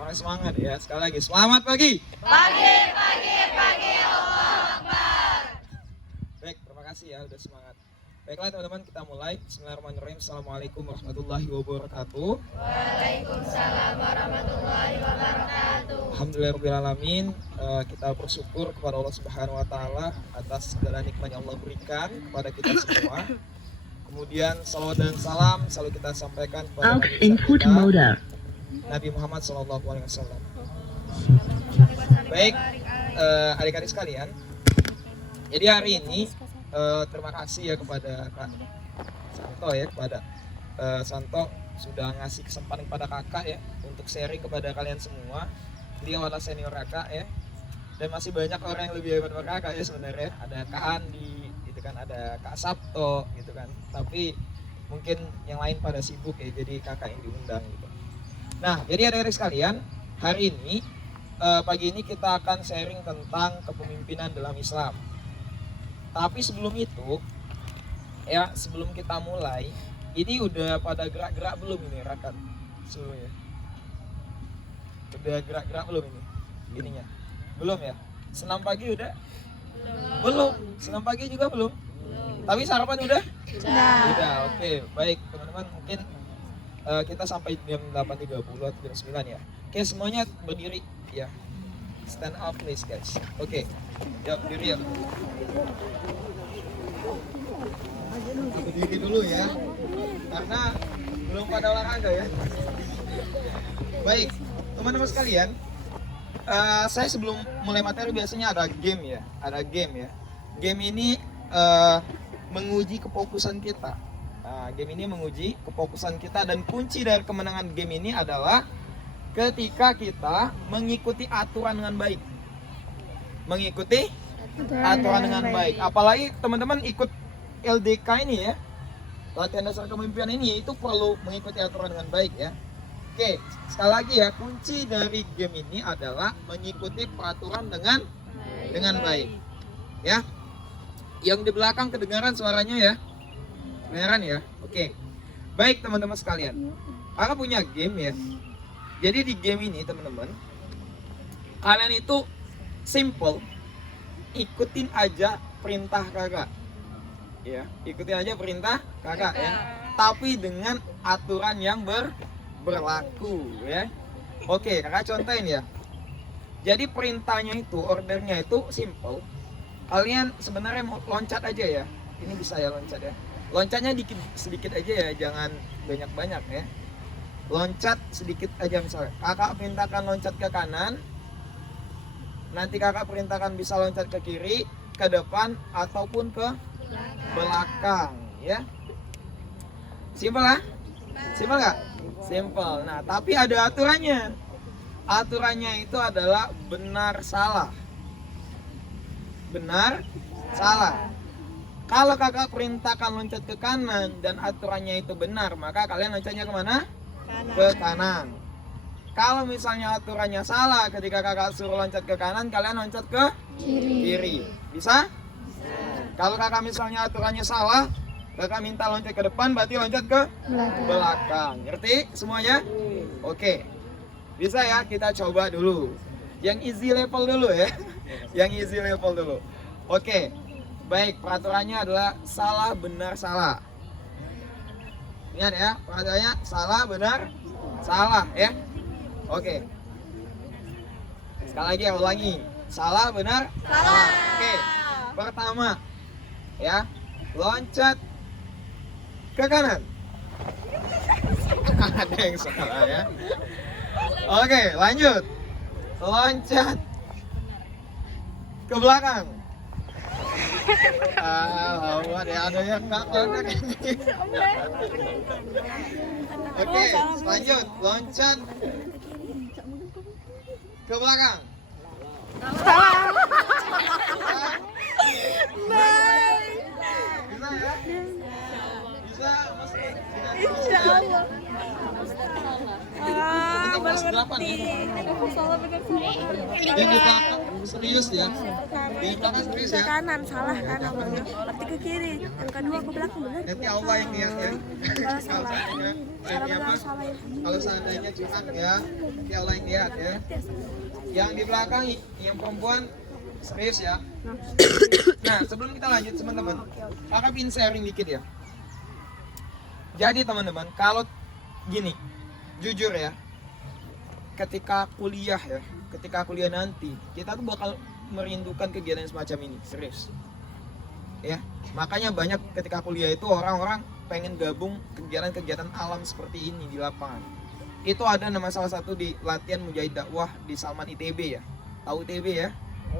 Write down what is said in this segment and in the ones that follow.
Kurang semangat ya. Sekali lagi, selamat pagi. Pagi, Allah Akbar. Baik, terima kasih ya udah semangat. Baiklah teman-teman, kita mulai. Bismillahirrahmanirrahim. Assalamualaikum warahmatullahi wabarakatuh. Waalaikumsalam warahmatullahi wabarakatuh. Alhamdulillahirrahmanirrahim. Kita bersyukur kepada Allah Subhanahu wa taala atas segala nikmat yang Allah berikan kepada kita semua. Kemudian salawat dan salam selalu kita sampaikan kepada Nabi kita, Nabi Muhammad SAW. Baik, adik-adik sekalian. Jadi hari ini terima kasih ya kepada Kak Santo ya, kepada Santo sudah ngasih kesempatan kepada kakak ya untuk sharing kepada kalian semua. Dia adalah senior kakak ya, dan masih banyak orang yang lebih hebat dari kakak ya sebenarnya. Ada Kak Andi, gitu kan, ada Kak Sabto, gitu kan. Tapi mungkin yang lain pada sibuk ya, jadi kakak yang diundang gitu. Nah, jadi adik-adik sekalian, hari ini pagi ini kita akan sharing tentang kepemimpinan dalam Islam. Tapi sebelum itu, ya sebelum kita mulai, ini udah pada gerak-gerak belum ini rakan seluruhnya? Udah gerak-gerak belum ini? Ininya? Belum ya? Senam pagi udah? Belum. Senam pagi juga belum? Tapi sarapan udah? Udah, oke. Baik teman-teman, mungkin kita sampai jam 8.30 atau jam 9 ya. Oke, semuanya berdiri ya. Stand up please guys. Oke. Yuk, berdiri yuk. Berdiri dulu ya. Karena belum pada olahraga ya. Baik, teman-teman sekalian. Saya sebelum mulai materi biasanya ada game ya. Ada game ya. Game ini menguji kefokusan kita. Nah, game ini menguji kefokusan kita, dan kunci dari kemenangan game ini adalah ketika kita mengikuti aturan dengan baik. Mengikuti aturan dengan baik. Apalagi teman-teman ikut LDK ini ya, latihan dasar kepemimpinan ini, itu perlu mengikuti aturan dengan baik ya. Oke, sekali lagi ya, kunci dari game ini adalah mengikuti peraturan dengan baik. Ya. Yang di belakang kedengaran suaranya ya? Kedengaran ya? Oke. Baik teman-teman sekalian. Kakak punya game ya. Jadi di game ini teman-teman, kalian itu simple, ikutin aja perintah kakak. Ya, ikutin aja perintah kakak ya. Tapi dengan aturan yang berlaku ya. Oke, kakak contohin ya. Jadi perintahnya itu, ordernya itu simple. Kalian sebenarnya mau loncat aja ya. Ini bisa ya loncat ya. Loncatnya sedikit aja ya, jangan banyak-banyak ya. Loncat sedikit aja misalnya. Kakak perintahkan loncat ke kanan. Nanti kakak perintahkan bisa loncat ke kiri, ke depan, ataupun ke belakang ya. Simpel lah? Simpel nggak? Simpel. Nah, tapi ada aturannya. Aturannya itu adalah benar salah. Benar salah. Kalau kakak perintahkan loncat ke kanan dan aturannya itu benar, maka kalian loncatnya kemana? Ke kanan. Kalau misalnya aturannya salah, ketika kakak suruh loncat ke kanan, kalian loncat ke kiri. Bisa? Kalau kakak misalnya aturannya salah, kakak minta loncat ke depan, berarti loncat ke belakang. Ngerti semuanya? Oke. Bisa ya, kita coba dulu. Yang easy level dulu ya. Yang easy level dulu. Oke. Baik, peraturannya adalah salah, benar, salah. Ingat ya, peraturannya salah, benar, salah ya. Oke. Sekali lagi ya, ulangi. Salah, benar, salah. Oke. Pertama ya, loncat ke kanan. Ada yang salah ya. Oke, lanjut. Loncat ke belakang. Ada yang nggak loncat ini. Oke, lanjut. Loncat ke belakang. Bisa ya? Bisa, Mas. Insya Allah. kelas 8 ya. Dan di belakang serius ya. Di belakang serius ya. Kanan salah kan awalnya, berarti ke kiri, yang kedua ke belakang benar. Nanti Allah yang lihat ya. Kalau salah, Kalau benar salah ya. kalau seandainya curang ya, nanti Allah yang lihat ya. Yang di belakang yang perempuan serius ya. Nah, sebelum kita lanjut teman-teman, kakak ingin sharing dikit ya. Jadi teman-teman, kalau gini, jujur ya, ketika kuliah nanti, kita tuh bakal merindukan kegiatan semacam ini, serius. Ya, makanya banyak ketika kuliah itu orang-orang pengen gabung kegiatan-kegiatan alam seperti ini di lapangan. Itu ada nama salah satu di latihan Mujahid Dakwah di Salman ITB ya. Tahu ITB ya?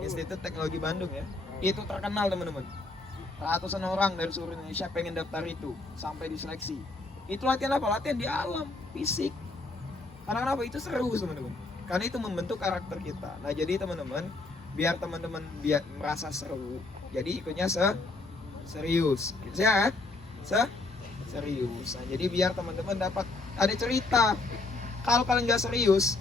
Institut Teknologi Bandung ya. Itu terkenal teman-teman. Ratusan orang dari seluruh Indonesia pengen daftar itu sampai diseleksi. Itu latihan apa? Latihan di alam, fisik. Karena kenapa? Itu seru teman-teman. Karena itu membentuk karakter kita. Nah, jadi teman-teman, biar teman-teman merasa seru, jadi ikutnya serius. Ya kan? Serius. Nah, jadi biar teman-teman dapat ada cerita. Kalau kalian nggak serius,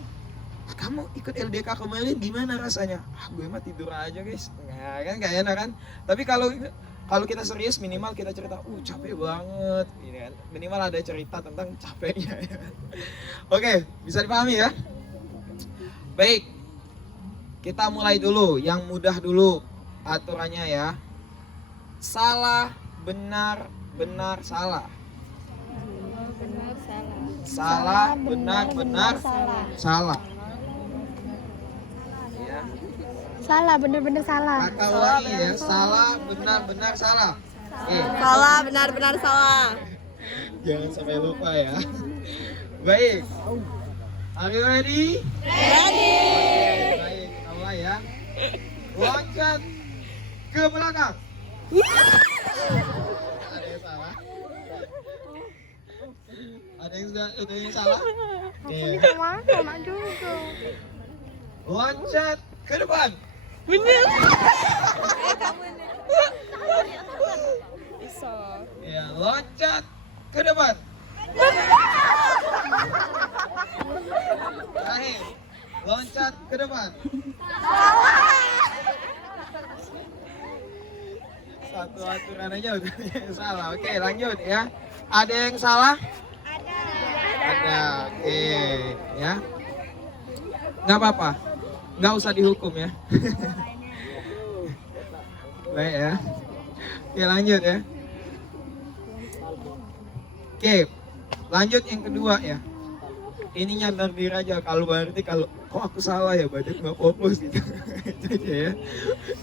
kamu ikut LDK kemarin gimana rasanya? Gue mah tidur aja guys. Nah, kan gak enak kan? Tapi kalau kita serius minimal kita cerita, capek banget, ini kan. Minimal ada cerita tentang capeknya. Ya. Oke, bisa dipahami ya? Baik, kita mulai dulu, yang mudah dulu aturannya ya. Salah, benar, salah. Salah, benar, salah. Ya. Salah, benar salah. Kakak ulangi ya, salah, benar, salah. Oke. Salah, benar salah. Jangan sampai lupa ya. Baik. Are you ready? Ready. Baik, kita mulai ya. Loncat ke belakang. Ada yang salah? Ada yang salah? Nih. Sama juga. Loncat ke depan. Bener. Ya, loncat ke depan. Terakhir, loncat ke depan. Satu aturan aja udah salah. Oke, lanjut ya. Ada yang salah? Ada. Oke, ya. Nggak apa-apa. Nggak usah dihukum ya. Baik ya. Oke, lanjut ya. Oke, lanjut yang kedua ya. Ini nyadar diri aja, kalau berarti kalau kok aku salah ya, berarti nggak fokus gitu. Itu aja ya.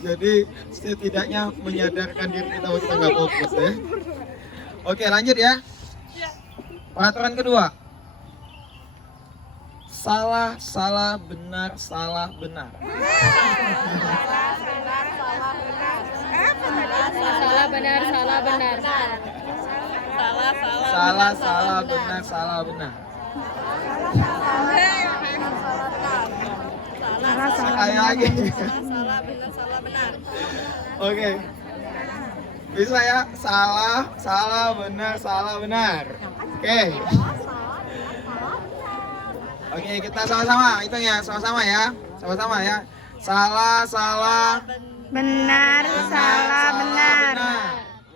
Jadi setidaknya menyadarkan diri kita untuk nggak fokus ya. Oke, lanjut ya. Peraturan kedua. Salah, benar, benar. Salah, benar. Salah, benar, benar. Sekali lagi. Salah, benar. Oke. Bisa ya? Salah, benar. Oke. Oke, kita sama-sama hitung ya, sama-sama ya. Sama-sama ya. Salah, Benar.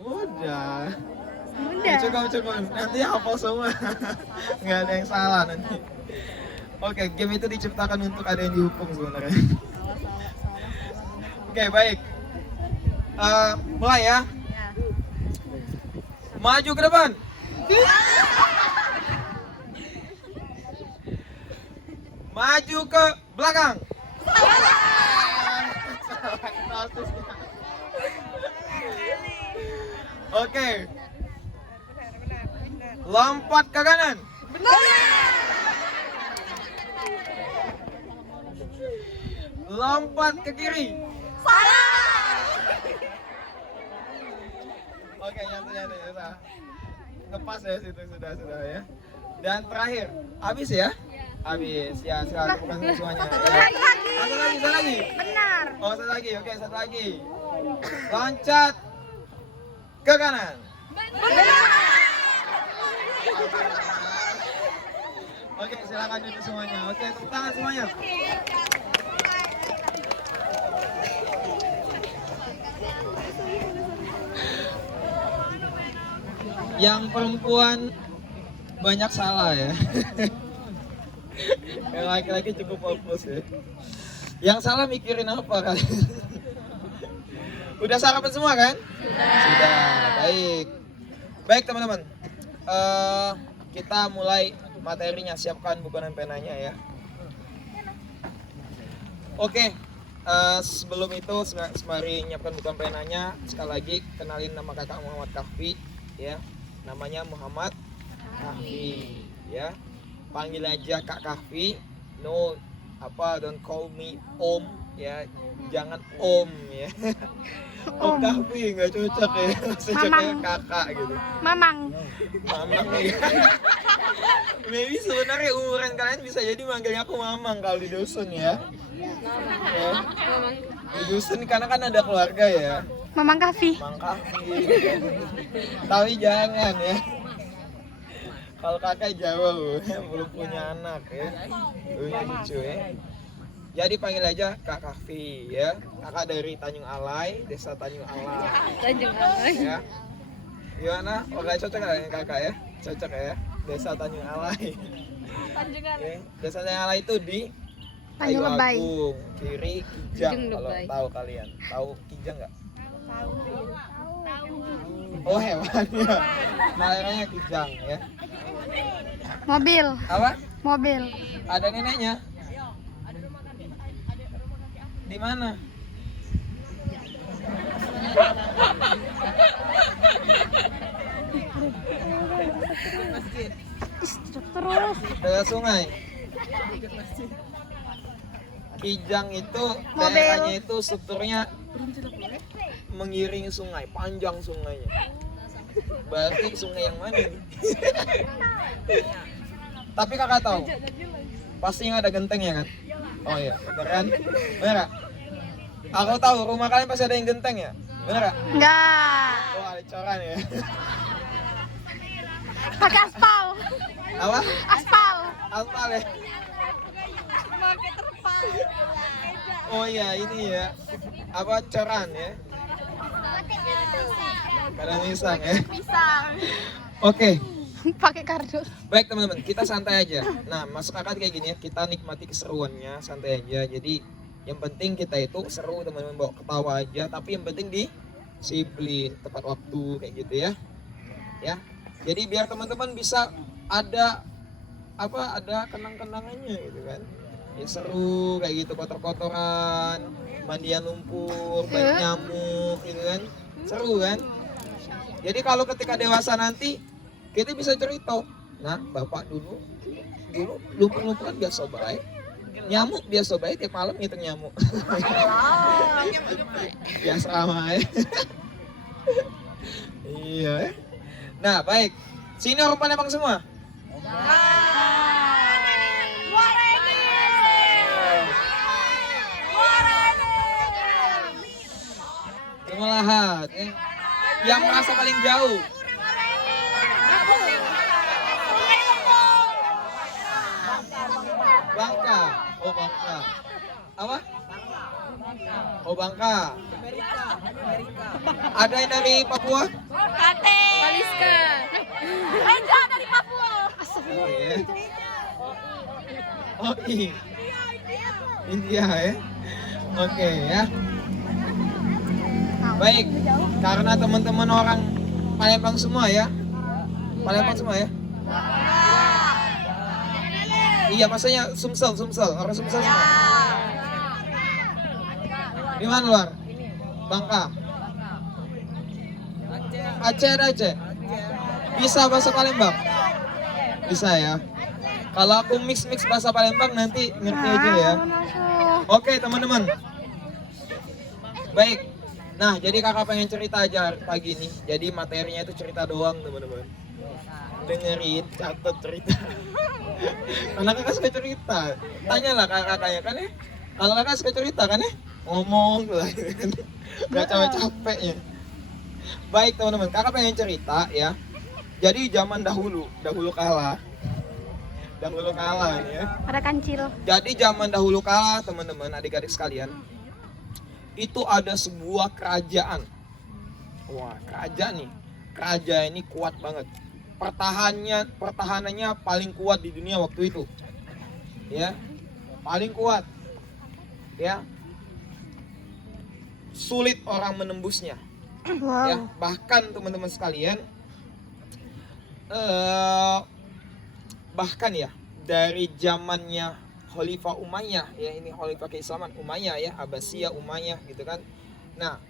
Udah. Cukup. Nanti hafal semua. Nggak ada yang salah nanti. Oke, game itu diciptakan untuk ada yang dihukum sebenarnya. Oke, baik. Mulai ya. Maju ke depan. Maju ke belakang. Oke. Lompat ke kanan. Lompat ke kiri. Oke, nyantai. Ngepas ya situ sudah ya. Dan terakhir, habis ya? Habis. Ya, silakan bukan semuanya. Satu lagi. Benar. Oh, satu lagi. Oke, satu lagi. Loncat ke kanan. Oke, silakan duduk semuanya. Oke, tepuk tangan semuanya. Yang perempuan banyak salah ya. Yang laki-laki cukup fokus ya. Yang salah mikirin apa kalian? Udah sarapan semua kan? Sudah. Baik. Baik teman-teman. Kita mulai materinya. Siapkan buku dan penanya ya. Oke. Sebelum itu semari nyiapkan buku dan penanya. Sekali lagi kenalin nama kakak Muhammad Kahfi ya. Namanya Muhammad Kahfi ya. Panggil aja Kak Kahfi. No don't call me Om ya. Jangan Om ya. Om Kahfi nggak cocok ya. Cocoknya kakak gitu. Mamang. Mamang ya. Maybe sebenarnya umuran kalian bisa jadi manggilnya aku Mamang kalau di dusun ya. Ya. Di dusun karena kan ada keluarga ya. Mamang Kahfi. Mang Kahfi. Tapi jangan ya. Kalau kakak jauh, belum punya anak ya, punya cucu ya. Jadi panggil aja Kak Kahfi ya. Kakak dari Tanjung Alai, desa Tanjung Alai. Tanjung Alai. Ya. Gimana? Oke, cocok nggak dengan kakak ya? Cocok ya, desa Tanjung Alai. Tanjung Oke. Desa Tanjung Alai itu di Tanjung Kayu Lebay. Agung, kiri Kijang. Tanjung Kalau Lebay. tahu kalian, tahu Kijang nggak? Oh hewannya, namanya Kijang ya. Mobil. Apa? Mobil. Ada neneknya? Di mana? Terus. Dekat sungai. Kijang itu Mobil. daerahnya itu strukturnya mengiringi sungai, panjang sungainya. Berarti sungai yang mana nih? Tapi kakak tahu, pasti ada genteng ya kan? Oh iya, bener kan? Bener gak? Aku tahu rumah kalian pasti ada yang genteng ya? Bener gak? Enggak. Oh ada coran ya? Pakai aspal. Apa? Aspal. Aspal ya? Pakai terpal. Oh iya ini ya, apa coran ya? Kadang pisang ya? Pisang. Oke. Pakai kardus. Baik teman-teman, kita santai aja. Nah, masuk akad kayak gini ya, kita nikmati keseruannya, santai aja. Jadi yang penting kita itu seru teman-teman, bawa ketawa aja. Tapi yang penting disiplin, tepat waktu kayak gitu ya. Ya. Jadi biar teman-teman bisa ada kenang-kenangannya gitu kan. Ya seru kayak gitu, kotor-kotoran, mandian lumpur, banyak nyamuk gitu kan. Seru kan? Jadi kalau ketika dewasa nanti kita bisa cerita, nah bapak dulu lumpur-lumpuran biasa baik, nyamuk biasa baik tiap malam ngitung nyamuk. Biasa sama ya. Iya. Nah baik, sini orang Palembang semua. Terima lahat. Yang merasa paling jauh. Bangka. Oh Bangka. Apa? Oh Bangka. Ada yang dari Papua? Kate. Waliska. Raja dari Papua. Oh iya. Oh iya. India ya. Oke ya. Baik. Karena teman-teman orang Palembang semua ya. Palembang semua ya. Iya, maksudnya Sumsel, orang Sumsel semua. Di mana luar? Bangka. Aceh. Bisa bahasa Palembang? Bisa ya. Kalau aku mix bahasa Palembang nanti ngerti aja ya. Oke teman-teman. Baik. Nah jadi kakak pengen cerita aja pagi ini. Jadi materinya itu cerita doang teman-teman. Dengerin, catat cerita. Karena kakak suka cerita. Tanyalah kakaknya kan ya. Kalau kakak suka cerita kan ya. Ngomong lah. Gak capek-capek ya. Baik teman-teman, kakak pengen cerita ya. Jadi zaman dahulu kala Dahulu kala ini ya. Ada kancil. Jadi zaman dahulu kala teman-teman, adik-adik sekalian, itu ada sebuah kerajaan. Wah, kerajaan nih. Kerajaan ini kuat banget. Pertahanannya paling kuat di dunia waktu itu. Ya. Paling kuat. Ya. Sulit orang menembusnya. Ya, bahkan teman-teman sekalian bahkan ya dari zamannya Khalifah Umayyah ya, ini Khalifah keislaman Umayyah ya, Abbasiyah Umayyah gitu kan. Nah,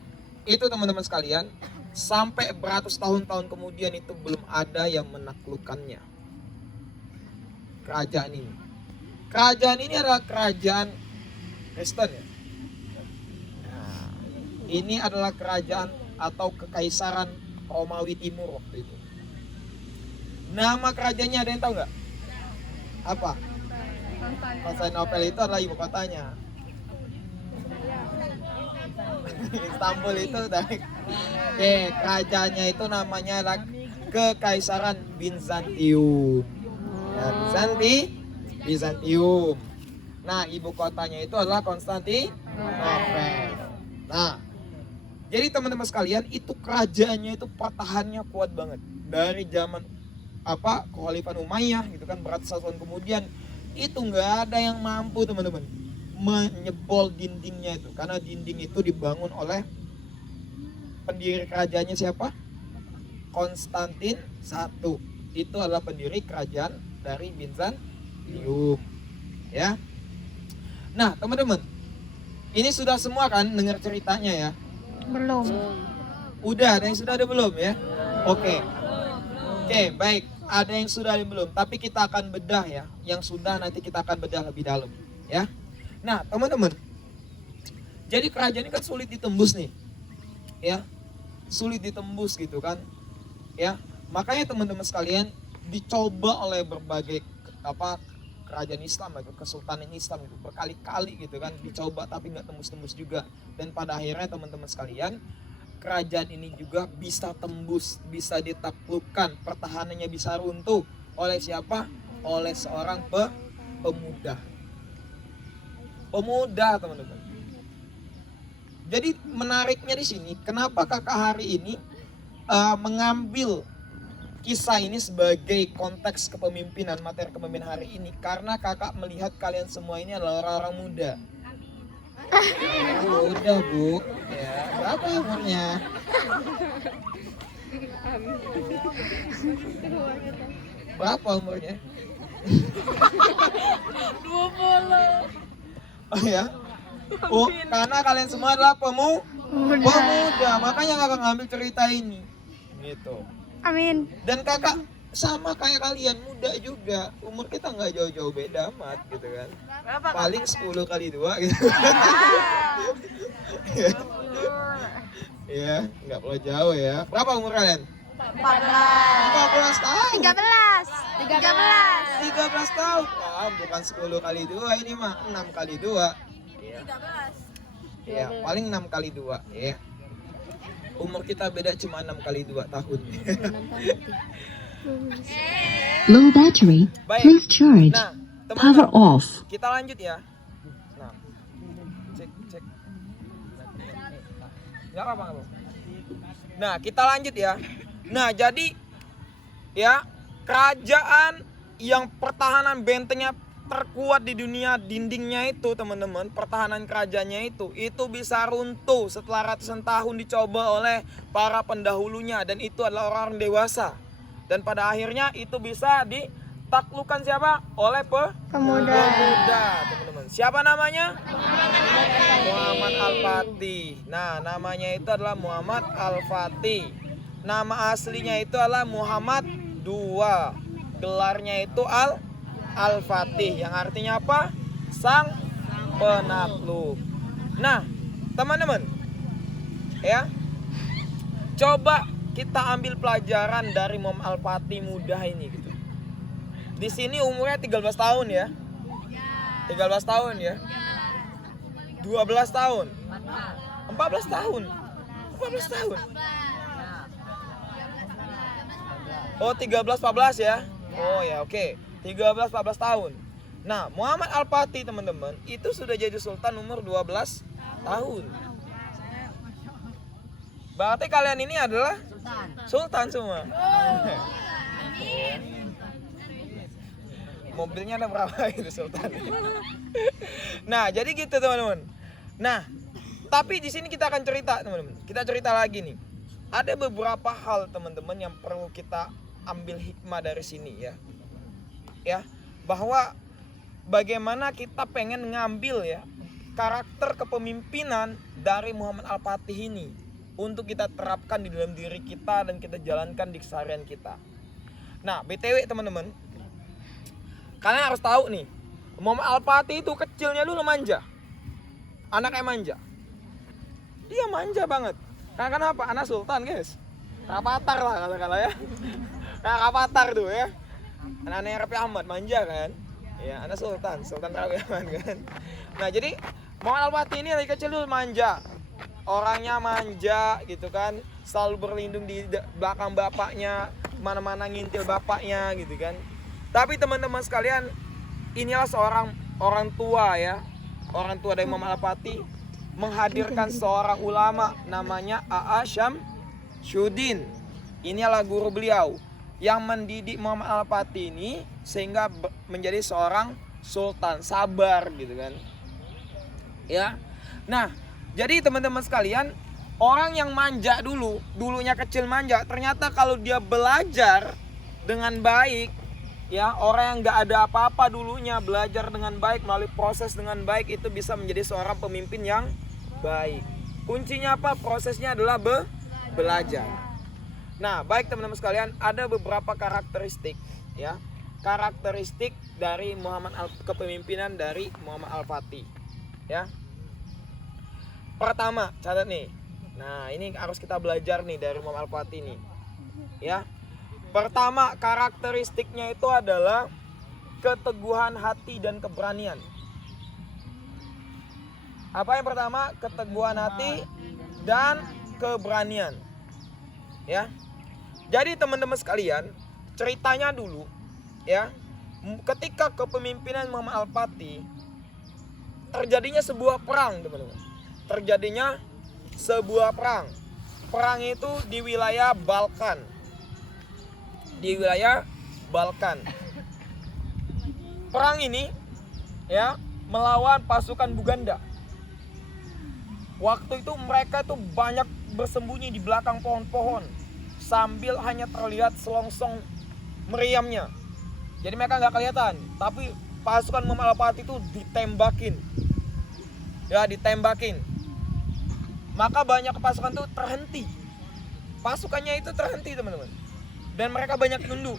itu teman-teman sekalian sampai beratus tahun-tahun kemudian itu belum ada yang menaklukkannya. Kerajaan ini. Kerajaan ini adalah kerajaan Kristen ya. Nah, ini adalah kerajaan atau kekaisaran Romawi Timur waktu itu. Nama kerajaannya ada yang tahu nggak? Apa? Konstantinopel itu adalah ibu kotanya. Istanbul itu dari kerajaannya itu namanya adalah Kekaisaran Bizantium. Ya, Bizantium. Nah, ibu kotanya itu adalah Konstantinopel. Nah, jadi teman-teman sekalian, itu kerajaannya itu pertahanannya kuat banget dari zaman Khalifah Umayyah gitu kan, beratus tahun kemudian itu nggak ada yang mampu teman-teman menyebol dindingnya itu, karena dinding itu dibangun oleh pendiri kerajaannya siapa? Konstantin I. Itu adalah pendiri kerajaan dari Bizantium ya. Nah teman-teman, ini sudah semua kan dengar ceritanya ya? Belum. Udah, ada yang sudah, ada belum ya? Oke, baik. Ada yang sudah, ada yang belum. Tapi kita akan bedah ya. Yang sudah nanti kita akan bedah lebih dalam ya. Nah teman-teman, jadi kerajaan ini kan sulit ditembus nih ya. Sulit ditembus gitu kan ya. Makanya teman-teman sekalian, dicoba oleh berbagai kerajaan Islam atau kesultanan Islam itu berkali-kali gitu kan, dicoba tapi nggak tembus-tembus juga. Dan pada akhirnya teman-teman sekalian, kerajaan ini juga bisa tembus, bisa ditaklukkan, pertahanannya bisa runtuh oleh siapa? Oleh seorang pemuda. Pemuda teman-teman. Jadi menariknya di sini, kenapa kakak hari ini mengambil kisah ini sebagai konteks kepemimpinan, materi kepemimpinan hari ini, karena kakak melihat kalian semua ini adalah orang-orang muda. Muda bu, ya berapa umurnya? Berapa umurnya? 20. Oh ya? Oh, karena kalian semua adalah pemuda, makanya kakak ngambil cerita ini, gitu. Amin. Dan kakak sama kayak kalian, muda juga. Umur kita nggak jauh-jauh beda amat gitu kan. Paling 10 kali 2 gitu. Ya, nggak perlu jauh ya. Berapa umur kalian? 14 tahun. 13 tahun. Wah, bukan 10 kali 2 ini mah 6 kali 2. Ya, paling 6 kali 2 ya. Umur kita beda cuma 6 kali 2 tahun. Low battery. Baik. Please charge. Nah, Power teman-teman, off. kita lanjut ya. Nah, cek. Nggak apa-apa. Nah, kita lanjut ya. Nah, jadi ya, kerajaan yang pertahanan bentengnya terkuat di dunia, dindingnya itu teman-teman, pertahanan kerajaannya itu bisa runtuh setelah ratusan tahun dicoba oleh para pendahulunya, dan itu adalah orang dewasa. Dan pada akhirnya itu bisa ditaklukkan siapa? Oleh pemuda, teman-teman. Siapa namanya? Muhammad Al-Fatih. Nah, namanya itu adalah Muhammad Al-Fatih. Nama aslinya itu adalah Muhammad II. Gelarnya itu Al-Fatih, yang artinya apa? Sang penakluk. Nah, teman-teman, ya, coba kita ambil pelajaran dari Muhammad Al-Fatih muda ini gitu. Di sini umurnya 13 tahun ya. 13 tahun ya. 12 tahun. 14 tahun. 14 tahun. Oh, 13 14 ya. Oh ya, oke. 13-14 tahun. Nah, Muhammad Al-Fatih teman-teman itu sudah jadi sultan umur 12 tahun. Berarti kalian ini adalah sultan semua. Mobilnya ada berapa itu sultan? Nah, jadi gitu teman-teman. Nah, tapi di sini kita akan cerita teman-teman. Kita cerita lagi nih. Ada beberapa hal teman-teman yang perlu kita ambil hikmah dari sini ya. Ya, bahwa bagaimana kita pengen ngambil ya karakter kepemimpinan dari Muhammad Al-Fatih ini untuk kita terapkan di dalam diri kita dan kita jalankan di keseharian kita. Nah, BTW teman-teman, kalian harus tahu nih, Muhammad Al-Fatih itu kecilnya dulu manja. Anaknya manja. Dia manja banget. Karena kenapa? Anak sultan, guys. Rapatar lah kata-kata ya. Kayak Rapatar tuh ya. Anak-anaknya Raffi Ahmad manja kan? Ya, anak sultan Raffi Ahmad kan. Nah, jadi Muhammad Al-Fatih ini dari kecil dulu manja. Orangnya manja gitu kan, selalu berlindung di belakang bapaknya, mana-mana ngintil bapaknya gitu kan. Tapi teman-teman sekalian, inilah seorang orang tua ya, orang tua dari Muhammad Al-Fatih menghadirkan seorang ulama namanya A.A. Syamsuddin. Inilah guru beliau yang mendidik Muhammad Al-Fatih ini sehingga menjadi seorang sultan, sabar gitu kan. Ya. Nah, jadi teman-teman sekalian, orang yang manja dulunya kecil manja, ternyata kalau dia belajar dengan baik, ya, orang yang nggak ada apa-apa dulunya belajar dengan baik melalui proses dengan baik, itu bisa menjadi seorang pemimpin yang baik. Kuncinya apa? Prosesnya adalah belajar. Nah, baik teman-teman sekalian, ada beberapa karakteristik, ya, karakteristik dari kepemimpinan dari Muhammad Al-Fatih, ya. Pertama, catat nih. Nah, ini harus kita belajar nih dari Muhammad Al-Fatih nih. Ya. Pertama, karakteristiknya itu adalah keteguhan hati dan keberanian. Apa yang pertama? Keteguhan hati dan keberanian. Ya. Jadi teman-teman sekalian, ceritanya dulu ya. Ketika kepemimpinan Muhammad Al-Fatih terjadinya sebuah perang, teman-teman. Terjadinya sebuah perang. Perang itu di wilayah Balkan. Di wilayah Balkan. Perang ini ya melawan pasukan Buganda. Waktu itu mereka tuh banyak bersembunyi di belakang pohon-pohon sambil hanya terlihat selongsong meriamnya. Jadi mereka nggak kelihatan, tapi pasukan Muhammad Al-Fatih itu ditembakin. Ya, ditembakin. Maka banyak pasukan itu terhenti. Pasukannya itu terhenti, teman-teman. Dan mereka banyak nunduk.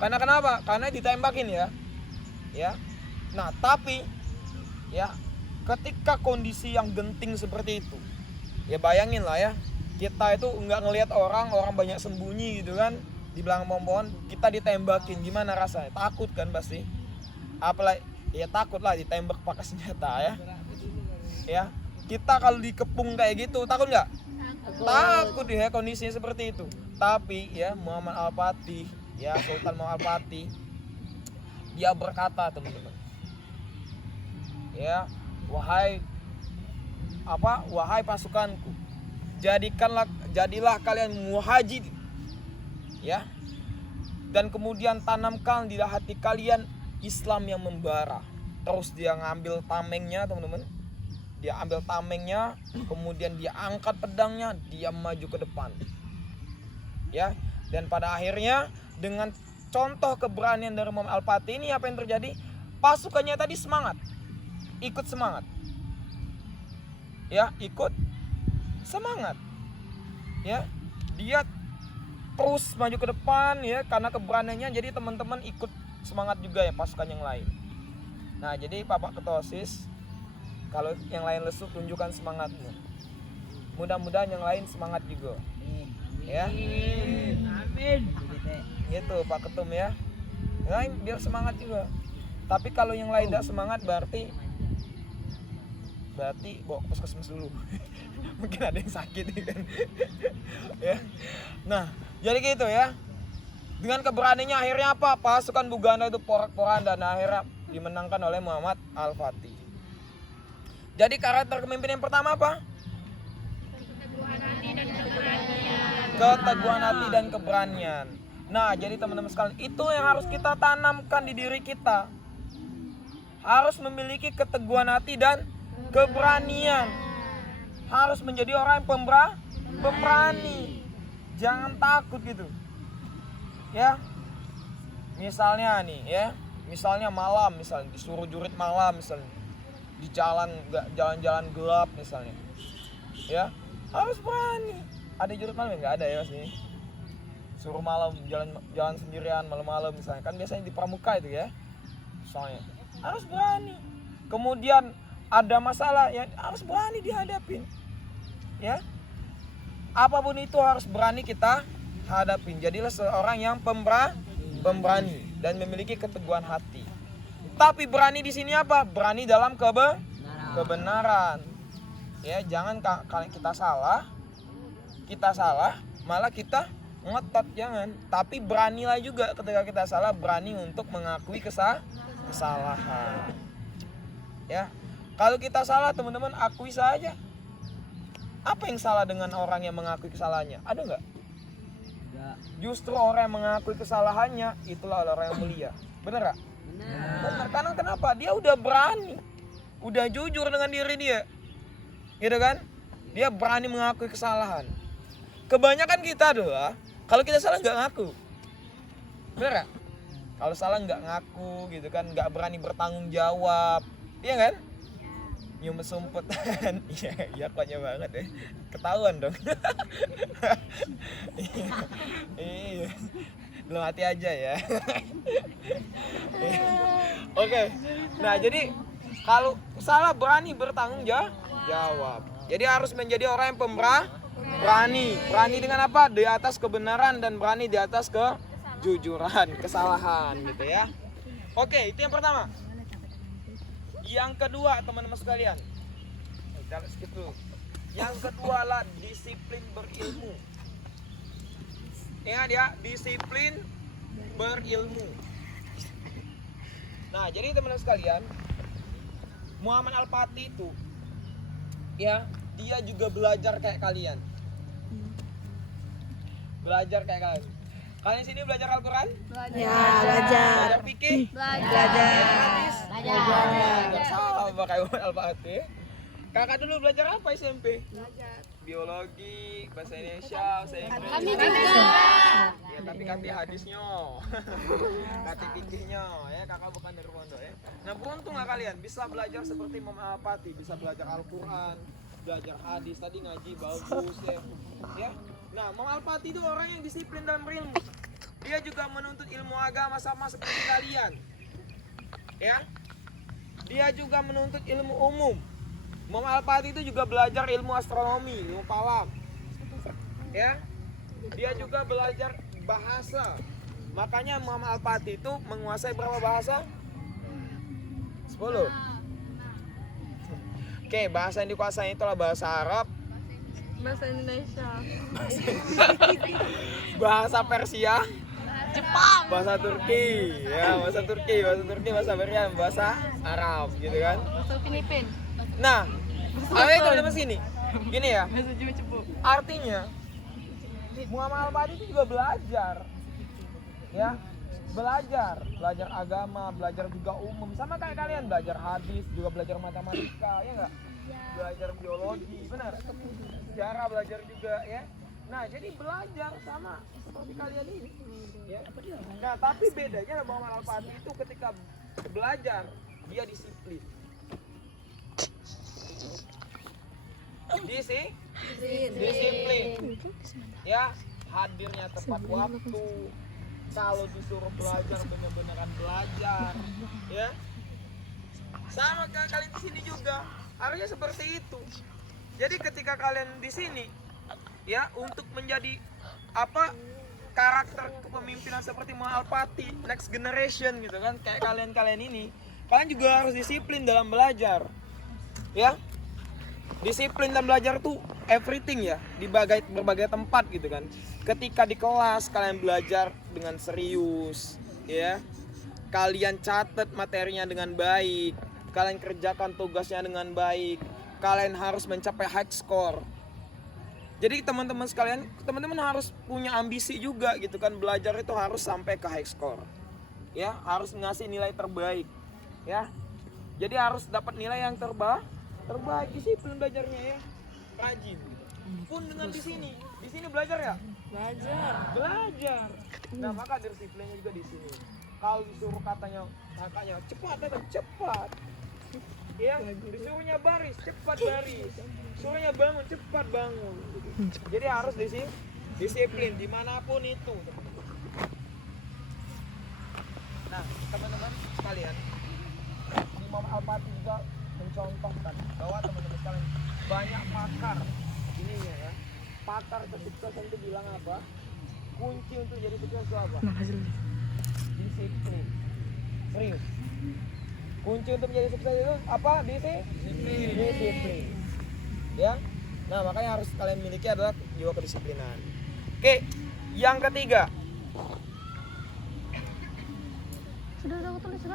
Karena kenapa? Karena ditembakin ya. Ya. Nah, tapi ya, ketika kondisi yang genting seperti itu, ya bayangin lah ya, kita itu nggak ngelihat orang banyak sembunyi gitu kan di belakang pohon, kita ditembakin, gimana rasanya? Takut kan pasti. Apalagi ya takut lah ditembak pakai senjata ya. Ya, kita kalau dikepung kayak gitu takut nggak? Takut ya, kondisinya seperti itu. Tapi ya Muhammad Al-Fatih, ya Sultan Muhammad Al-Fatih, dia berkata teman-teman, ya, wahai pasukanku, jadilah kalian muhajir, ya, dan kemudian tanamkan di hati kalian Islam yang membara. Terus dia ngambil tamengnya, teman-teman. Dia ambil tamengnya, kemudian dia angkat pedangnya, dia maju ke depan. Ya, dan pada akhirnya dengan contoh keberanian dari Muhammad Al-Fatih ini, apa yang terjadi? Pasukannya tadi semangat. Ikut semangat. Ya, ikut semangat. Ya, dia terus maju ke depan ya karena keberaniannya, jadi teman-teman ikut semangat juga ya pasukan yang lain. Nah, jadi Bapak Ketua OSIS, kalau yang lain lesu tunjukkan semangatmu. Mudah-mudahan yang lain semangat juga. Ya. Amin. Gitu Pak Ketum ya. Yang lain biar semangat juga. Tapi kalau yang lain tidak semangat berarti bawa ke puskesmas dulu. Mungkin ada yang sakit kan. Ya. Nah, jadi gitu ya. Dengan keberaniannya akhirnya apa? Pasukan Buganda itu porak-poranda dan akhirnya dimenangkan oleh Muhammad Al-Fatih. Jadi karakter kepemimpinan yang pertama apa? Keteguhan hati dan keberanian. Nah, jadi teman-teman sekalian, itu yang harus kita tanamkan di diri kita. Harus memiliki keteguhan hati dan keberanian. Harus menjadi orang yang pemberani. Jangan takut gitu. Ya. Misalnya nih ya, misalnya malam, misalnya disuruh jurit malam, misalnya di jalan-jalan gelap misalnya. Ya, harus berani. Ada jurit malam ya? Nggak ada ya Mas ini. Suruh malam jalan sendirian malam-malam misalnya, kan biasanya di pramuka itu ya. Soalnya harus berani. Kemudian ada masalah ya harus berani dihadapin. Ya. Apapun itu harus berani kita hadapin. Jadilah seorang yang pemberani dan memiliki keteguhan hati. Tapi berani di sini apa? Berani dalam kebenaran. Ya, jangan kalau kita salah, malah kita ngotot, jangan. Tapi beranilah juga ketika kita salah, berani untuk mengakui kesalahan. Ya. Kalau kita salah, teman-teman akui saja. Apa yang salah dengan orang yang mengakui kesalahannya? Ada nggak? Justru orang yang mengakui kesalahannya itulah orang yang mulia. Bener nggak? Bener. Karena kenapa? Dia udah berani, udah jujur dengan diri dia, gitu kan? Dia berani mengakui kesalahan. Kebanyakan kita adalah kalau kita salah nggak ngaku, bener nggak? Kalau salah nggak ngaku, gitu kan? Nggak berani bertanggung jawab, iya kan? Nyumpet sumpetan, iya kuatnya banget ya, ketahuan dong. Iya, belum hati aja ya. Oke, nah jadi kalau salah berani bertanggung jawab. Jadi harus menjadi orang yang berani dengan apa? Di atas kebenaran dan berani di atas kejujuran, kesalahan gitu ya. Oke, itu yang pertama. Yang kedua teman-teman sekalian, kita skip dulu. Yang kedua lah disiplin berilmu. Ingat ya, disiplin berilmu. Nah, jadi teman-teman sekalian, Muhammad Al-Fatih itu ya, dia juga belajar kayak kalian. Belajar kayak kalian. Kalian sini belajar Al-Quran? Ya, belajar. Belajar fikih? Belajar. Belajar. Sama kayak Muhammad Al-Fatih. Kakak dulu belajar apa SMP? Belajar. Biologi, bahasa Indonesia, bahasa Inggris. Kami juga. Ya, tapi kati hadisnya. Kati fikihnya ya, kakak bukan dari pondok ya. Nah, beruntung lah kalian bisa belajar seperti Muhammad Al-Fatih, bisa belajar Al-Quran, belajar hadis, tadi ngaji bagus ya. Ya. Nah, Muhammad Al-Fatih itu orang yang disiplin dalam berilmu. Dia juga menuntut ilmu agama sama seperti kalian. Ya. Dia juga menuntut ilmu umum. Muhammad Al-Fatih itu juga belajar ilmu astronomi, ilmu falak. Ya. Dia juga belajar bahasa. Makanya Muhammad Al-Fatih itu menguasai berapa bahasa? 10. Oke, bahasa yang dikuasai itulah bahasa Arab, Bahasa Indonesia. bahasa Persia, Jepang. bahasa Turki, ya bahasa Turki, bahasa Korea, bahasa Arab, gitu kan? Bahasa Filipin. Nah, ayo teman-teman sini, gini ya. Artinya Muhammad Al-Fatih itu juga belajar, ya, belajar agama, belajar juga umum, sama kayak kalian belajar hadis, juga belajar matematika, ya nggak? Belajar biologi, benar? Sejarah belajar juga, ya. Nah, jadi belajar sama seperti kalian ini, ya. Nah, tapi bedanya Muhammad Al-Fatih itu ketika belajar dia disiplin. Disiplin. Ya, hadirnya tepat waktu. Kalau disuruh belajar benar-benaran belajar, ya. Sama kayak kalian di sini juga, harusnya seperti itu. Jadi ketika kalian di sini, ya, untuk menjadi apa karakter kepemimpinan seperti Muhammad Al-Fatih, next generation gitu kan, kayak kalian ini, kalian juga harus disiplin dalam belajar, ya. disiplin dan belajar tuh everything ya, di berbagai tempat gitu kan. Ketika di kelas kalian belajar dengan serius ya, kalian catat materinya dengan baik, kalian kerjakan tugasnya dengan baik, kalian harus mencapai high score. Jadi teman-teman sekalian, teman-teman harus punya ambisi juga gitu kan, belajar itu harus sampai ke high score ya, harus ngasih nilai terbaik ya. Jadi harus dapat nilai yang terbaik, disiplin belajarnya ya, rajin. Pun dengan di sini belajar ya, belajar. Nah maka disiplinnya juga di sini. Kalau disuruh kakaknya cepat ya, disuruhnya baris cepat baris, suruhnya bangun cepat bangun. Jadi harus disiplin dimanapun itu. Nah teman-teman sekalian, Imam Al-Fatih juga mencontohkan bahwa teman-teman sekalian banyak pakar ini ya, pakar kesuksesan itu bilang apa? Kunci untuk jadi sukses itu apa? Disiplin. Serius. Kunci untuk menjadi sukses itu apa? Disiplin. Ya. Nah, makanya harus kalian miliki adalah jiwa kedisiplinan. Oke, yang ketiga.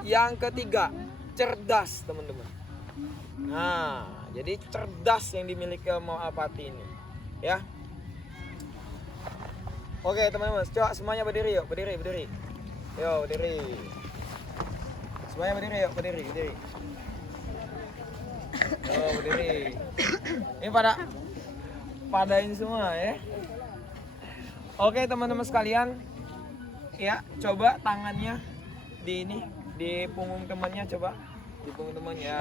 Yang ketiga, cerdas, teman-teman. Nah, jadi cerdas yang dimiliki Imam Al-Fatih ini, ya. Oke, teman-teman, coba semuanya berdiri yuk, berdiri. Yo, berdiri. Semuanya berdiri yuk, berdiri. Oh, berdiri. Ini pada ini semua ya. Oke, teman-teman sekalian. Ya, coba tangannya di punggung temannya, coba. Di punggung temannya.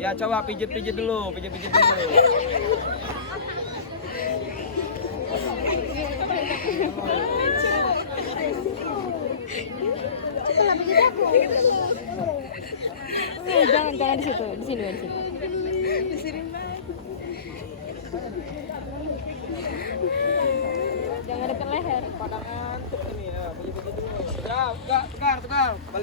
Ya, coba pijit dulu. Jangan di situ, di sini. Jangan dekat leher. Pada ngantuk ini ya, pijit dulu. Ya, tukar. Balik.